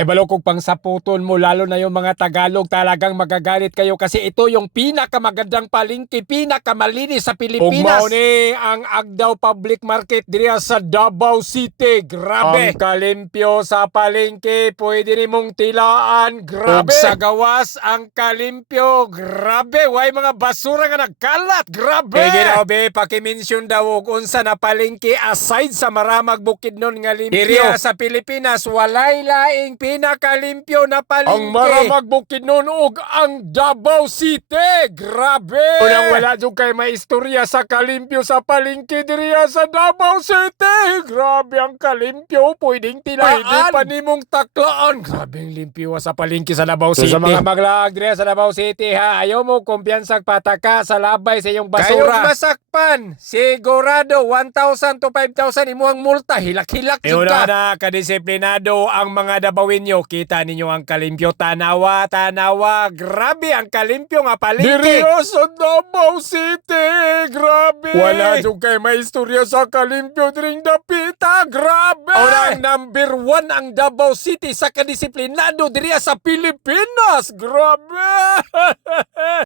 Ay balokog pang saputon mo lalo na yung mga Tagalog talagang magagalit kayo kasi ito yung pinakamagandang palengke, pinakamalinis sa Pilipinas. Ug mao ni ang Agdao Public Market diriya sa Davao City. Grabe. Ang kalimpyo sa palengke, pwede nimong tilaan. Grabe. Ug sa gawas ang kalimpyo. Grabe. Way mga basura nga nagkalat. Grabe. Sige na be, pakimensyon daw og unsa na palengke aside sa maramag bukidnon nga limpyo. Diriya sa Pilipinas walay laing pinakalimpyo na palengke. Ang maramag bukidnon ug ang Davao City. Grabe. Unang wala jud kay maistorya sa kalimpyo sa palengke diriya sa Davao City. Grabe ang kalimpyo, pwedeng tilaan. Pwede pa nimong taklaan. Grabe ang limpyo sa palengke sa Davao So, City. sa mga maglaag diriya sa Davao City ha, ayaw mo kumpiyansag pataka sa labay sa iyong basura. Kayong masakpan, sigurado 1,000 to 5,000 imo ang multa. Hilak-hilak jud ka. na kadisiplinado ang mga Dabawinyo. Kita ninyo ang kalimpyo tanawa, tanawa. Grabe ang kalimpyo nga palengke. Diriya sa Davao City. Grabe. Wala jud kay maistorya sa kalimpyo dring dapita. Grabe! Ora, number one ang Davao City sa kadisiplinado diriya sa Pilipinas. Grabe!